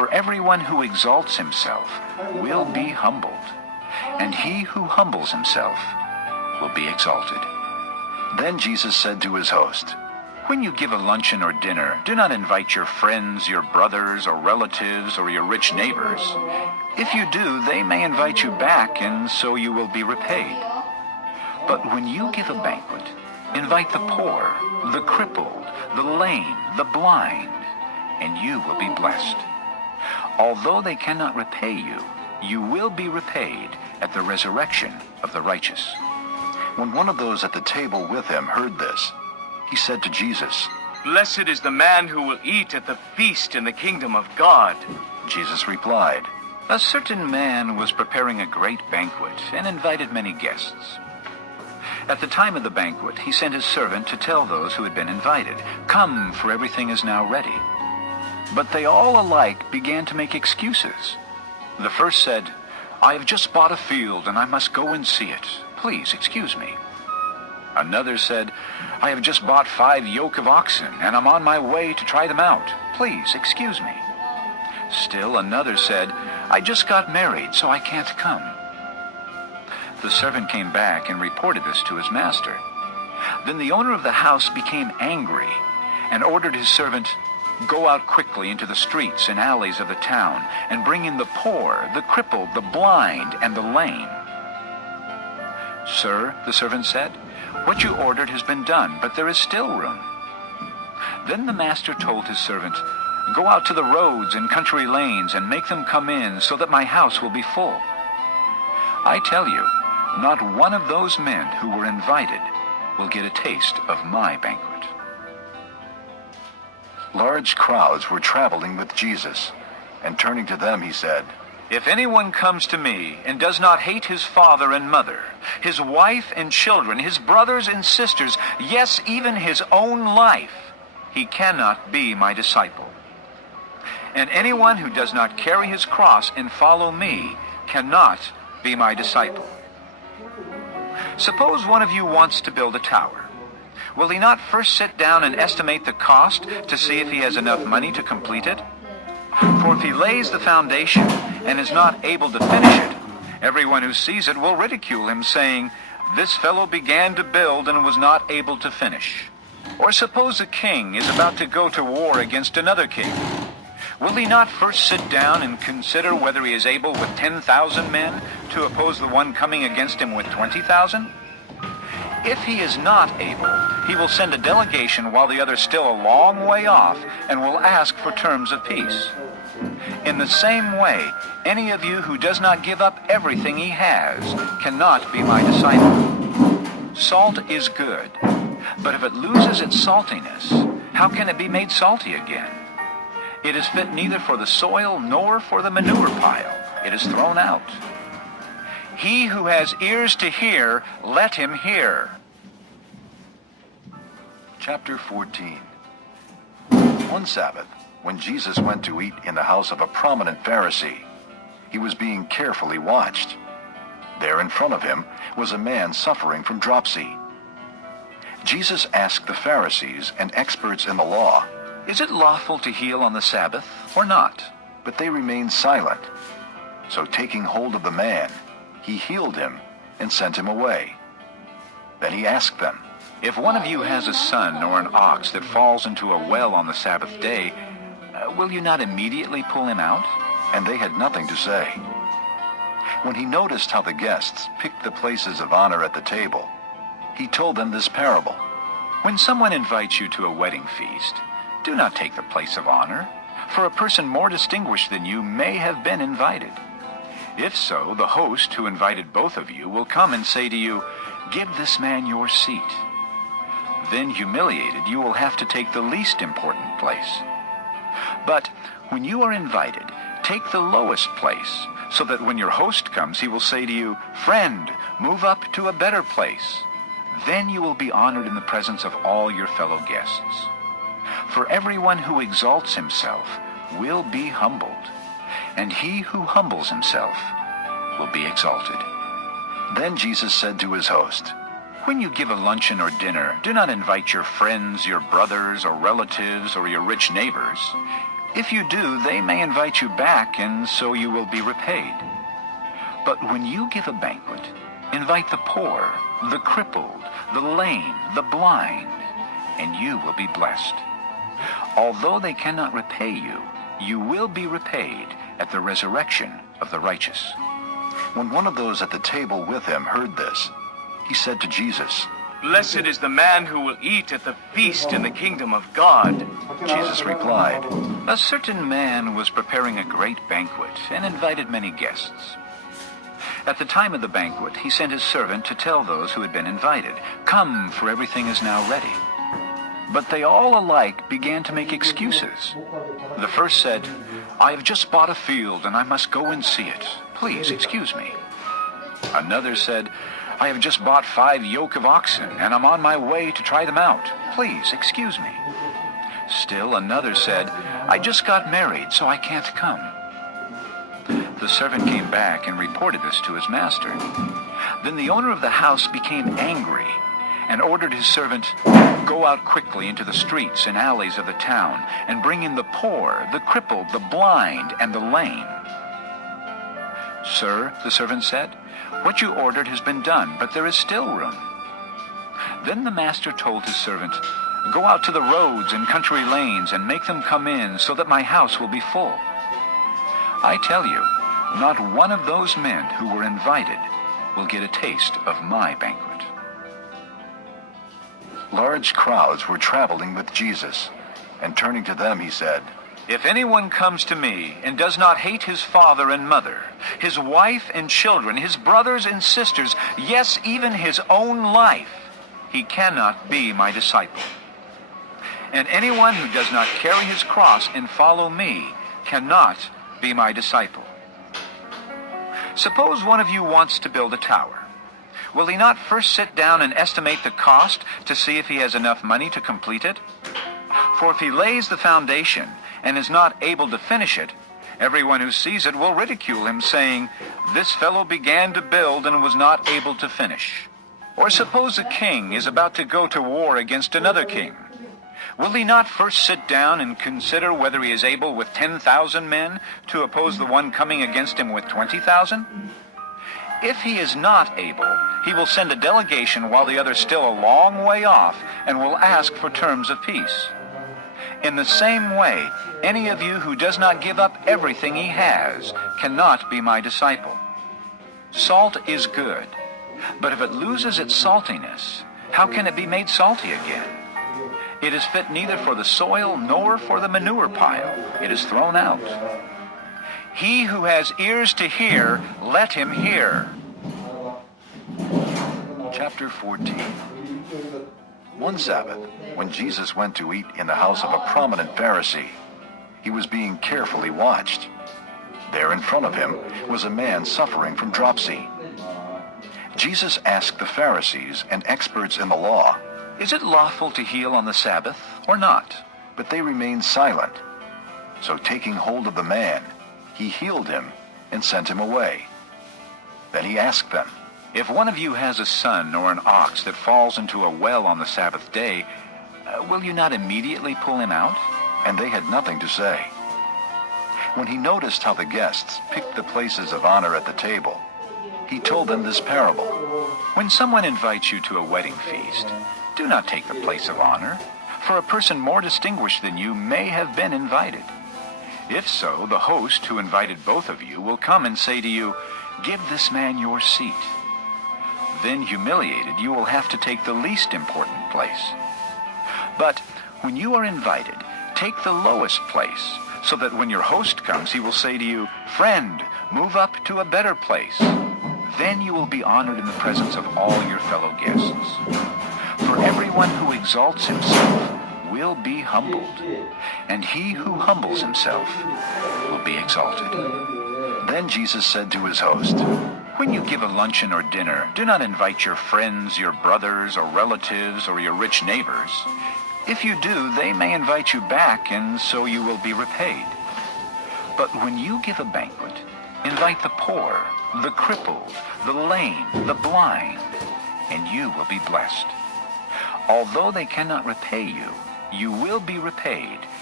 For everyone who exalts himself will be humbled, and he who humbles himself will be exalted." Then Jesus said to his host, "When you give a luncheon or dinner, do not invite your friends, your brothers or relatives, or your rich neighbors. If you do, they may invite you back, and so you will be repaid. But when you give a banquet, invite the poor, the crippled, the lame, the blind, and you will be blessed. Although they cannot repay you, you will be repaid at the resurrection of the righteous." When one of those at the table with him heard this, he said to Jesus, "Blessed is the man who will eat at the feast in the kingdom of God." Jesus replied, "A certain man was preparing a great banquet and invited many guests. At the time of the banquet, he sent his servant to tell those who had been invited, 'Come, for everything is now ready.' But they all alike began to make excuses. The first said, 'I have just bought a field and I must go and see it. Please excuse me.' Another said, 'I have just bought 5 yoke of oxen and I'm on my way to try them out. Please excuse me.' Still another said, 'I just got married, so I can't come.' The servant came back and reported this to his master. Then the owner of the house became angry and ordered his servant, 'Go out quickly into the streets and alleys of the town and bring in the poor, the crippled, the blind, and the lame.' 'Sir,' the servant said, 'what you ordered has been done, but there is still room.' Then the master told his servant, 'Go out to the roads and country lanes and make them come in so that my house will be full.' I tell you, not one of those men who were invited will get a taste of my banquet." Large crowds were traveling with Jesus, and turning to them he said, "If anyone comes to me and does not hate his father and mother, his wife and children, his brothers and sisters, yes, even his own life, he cannot be my disciple. And anyone who does not carry his cross and follow me cannot be my disciple. Suppose one of you wants to build a tower. Will he not first sit down and estimate the cost to see if he has enough money to complete it? For if he lays the foundation and is not able to finish it, everyone who sees it will ridicule him, saying, 'This fellow began to build and was not able to finish.' Or suppose a king is about to go to war against another king. Will he not first sit down and consider whether he is able with 10,000 men to oppose the one coming against him with 20,000? If he is not able, he will send a delegation while the other is still a long way off and will ask for terms of peace. In the same way, any of you who does not give up everything he has cannot be my disciple. Salt is good, but if it loses its saltiness, how can it be made salty again? It is fit neither for the soil nor for the manure pile. It is thrown out. He who has ears to hear, let him hear." Chapter 14. One Sabbath, when Jesus went to eat in the house of a prominent Pharisee, he was being carefully watched. There in front of him was a man suffering from dropsy. Jesus asked the Pharisees and experts in the law, "Is it lawful to heal on the Sabbath or not?" But they remained silent. So taking hold of the man, he healed him and sent him away. Then he asked them, "If one of you has a son or an ox that falls into a well on the Sabbath day, will you not immediately pull him out?" And they had nothing to say. When he noticed how the guests picked the places of honor at the table, he told them this parable. "When someone invites you to a wedding feast, do not take the place of honor, for a person more distinguished than you may have been invited. If so, the host who invited both of you will come and say to you, 'Give this man your seat.' Then, humiliated, you will have to take the least important place. But when you are invited, take the lowest place, so that when your host comes, he will say to you, 'Friend, move up to a better place.' Then you will be honored in the presence of all your fellow guests. For everyone who exalts himself will be humbled, and he who humbles himself will be exalted." Then Jesus said to his host, "When you give a luncheon or dinner, do not invite your friends, your brothers or relatives or your rich neighbors. If you do, they may invite you back, and so you will be repaid. But when you give a banquet, invite the poor, the crippled, the lame, the blind, and you will be blessed. Although they cannot repay you, you will be repaid at the resurrection of the righteous." When one of those at the table with him heard this, he said to Jesus, "Blessed is the man who will eat at the feast in the kingdom of God." Jesus replied, A certain man was preparing a great banquet and invited many guests. At the time of the banquet, he sent his servant to tell those who had been invited, "Come, for everything is now ready." But they all alike began to make excuses. The first said, "I have just bought a field and I must go and see it. Please excuse me." Another said, "I have just bought 5 yoke of oxen and I'm on my way to try them out. Please excuse me." Still another said, "I just got married, so I can't come." The servant came back and reported this to his master. Then the owner of the house became angry and ordered his servant, "Go out quickly into the streets and alleys of the town and bring in the poor, the crippled, the blind, and the lame." "Sir," the servant said, "what you ordered has been done, but there is still room." Then the master told his servant, "Go out to the roads and country lanes and make them come in so that my house will be full." I tell you, not one of those men who were invited will get a taste of my banquet. Large crowds were traveling with Jesus, and turning to them he said, If anyone comes to me and does not hate his father and mother, his wife and children, his brothers and sisters, yes, even his own life, he cannot be my disciple. And anyone who does not carry his cross and follow me cannot be my disciple. Suppose one of you wants to build a tower. Will he not first sit down and estimate the cost to see if he has enough money to complete it? For if he lays the foundation and is not able to finish it, everyone who sees it will ridicule him, saying, "This fellow began to build and was not able to finish." Or suppose a king is about to go to war against another king. Will he not first sit down and consider whether he is able with 10,000 men to oppose the one coming against him with 20,000? If he is not able, he will send a delegation while the other is still a long way off and will ask for terms of peace. In the same way, any of you who does not give up everything he has cannot be my disciple. Salt is good, but if it loses its saltiness, how can it be made salty again? It is fit neither for the soil nor for the manure pile. It is thrown out. He who has ears to hear, let him hear. Chapter 14. One Sabbath, when Jesus went to eat in the house of a prominent Pharisee, he was being carefully watched. There in front of him was a man suffering from dropsy. Jesus asked the Pharisees and experts in the law, Is it lawful to heal on the Sabbath or not? but they remained silent. So taking hold of the man, he healed him and sent him away. Then he asked them, If one of you has a son or an ox that falls into a well on the Sabbath day, will you not immediately pull him out? and they had nothing to say. When he noticed how the guests picked the places of honor at the table, he told them this parable. When someone invites you to a wedding feast, do not take the place of honor, for a person more distinguished than you may have been invited. If so, the host who invited both of you will come and say to you, Give this man your seat. Then, humiliated, you will have to take the least important place. But when you are invited, take the lowest place, so that when your host comes, he will say to you, Friend, move up to a better place. Then you will be honored in the presence of all your fellow guests. For everyone who exalts himself will be humbled, and he who humbles himself will be exalted. Then Jesus said to his host, When you give a luncheon or dinner, do not invite your friends, your brothers or relatives, or your rich neighbors. If you do, they may invite you back, and so you will be repaid. But when you give a banquet, invite the poor, the crippled, the lame, the blind, and you will be blessed. Although they cannot repay you, you will be repaid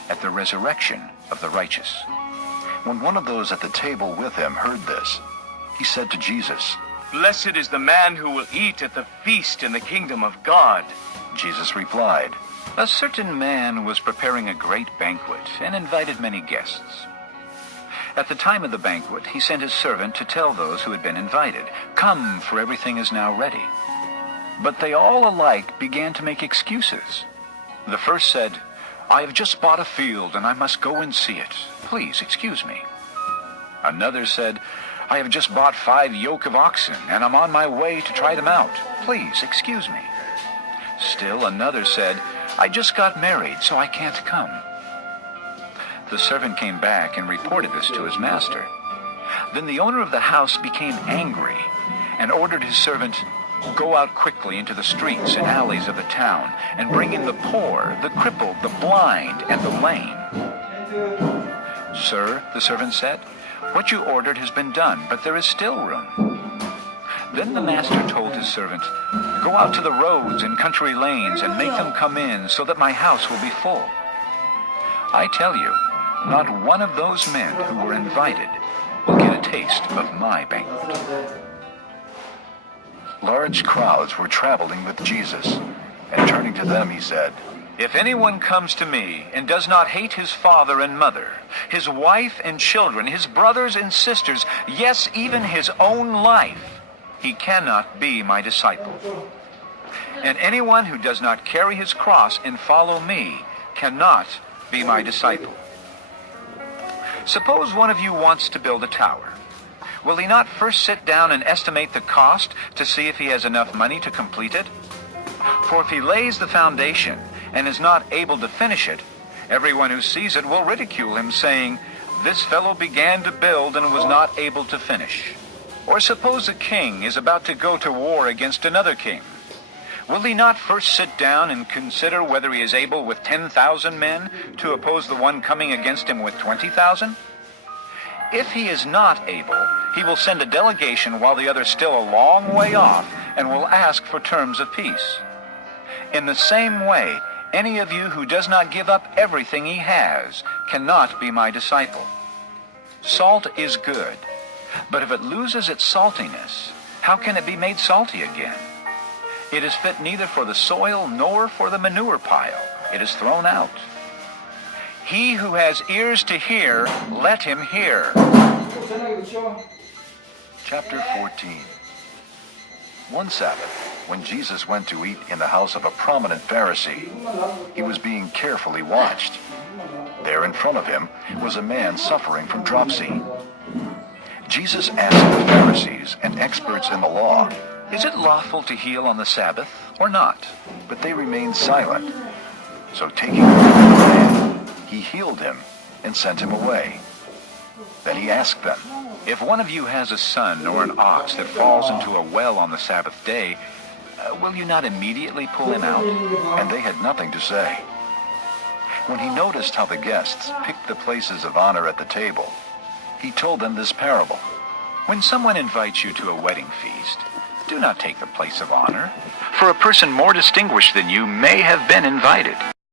at the resurrection of the righteous. When one of those at the table with him heard this, he said to Jesus, Blessed is the man who will eat at the feast in the kingdom of God. Jesus replied, A certain man was preparing a great banquet and invited many guests. At the time of the banquet, he sent his servant to tell those who had been invited, Come, for everything is now ready. But they all alike began to make excuses. The first said, I have just bought a field and I must go and see it. Please excuse me. Another said, I have just bought 5 yoke of oxen and I'm on my way to try them out. Please excuse me. Still another said, I just got married, so I can't come. The servant came back and reported this to his master. Then the owner of the house became angry and ordered his servant, Go out quickly into the streets and alleys of the town and bring in the poor, the crippled, the blind, and the lame. Sir, the servant said, what you ordered has been done, but there is still room. Then the master told his servant, Go out to the roads and country lanes and make them come in so that my house will be full. I tell you, not one of those men who were invited will get a taste of my banquet. Large crowds were traveling with Jesus, and turning to them he said, If anyone comes to me and does not hate his father and mother, his wife and children, his brothers and sisters, yes, even his own life, he cannot be my disciple. And anyone who does not carry his cross and follow me cannot be my disciple. Suppose one of you wants to build a tower. Will he not first sit down and estimate the cost to see if he has enough money to complete it? For if he lays the foundation and is not able to finish it, everyone who sees it will ridicule him, saying, This fellow began to build and was not able to finish. Or suppose a king is about to go to war against another king. Will he not first sit down and consider whether he is able with 10,000 men to oppose the one coming against him with 20,000? If he is not able, he will send a delegation while the other is still a long way off and will ask for terms of peace. In the same way, any of you who does not give up everything he has cannot be my disciple. Salt is good, but if it loses its saltiness, how can it be made salty again? It is fit neither for the soil nor for the manure pile. It is thrown out. He who has ears to hear, let him hear. Chapter 14. One Sabbath, when Jesus went to eat in the house of a prominent Pharisee, he was being carefully watched. There in front of him was a man suffering from dropsy. Jesus asked the Pharisees and experts in the law, Is it lawful to heal on the Sabbath or not? but they remained silent. So taking hold of the man, he healed him and sent him away. Then he asked them, If one of you has a son or an ox that falls into a well on the Sabbath day, will you not immediately pull him out? and they had nothing to say. When he noticed how the guests picked the places of honor at the table, he told them this parable. When someone invites you to a wedding feast, do not take the place of honor, for a person more distinguished than you may have been invited.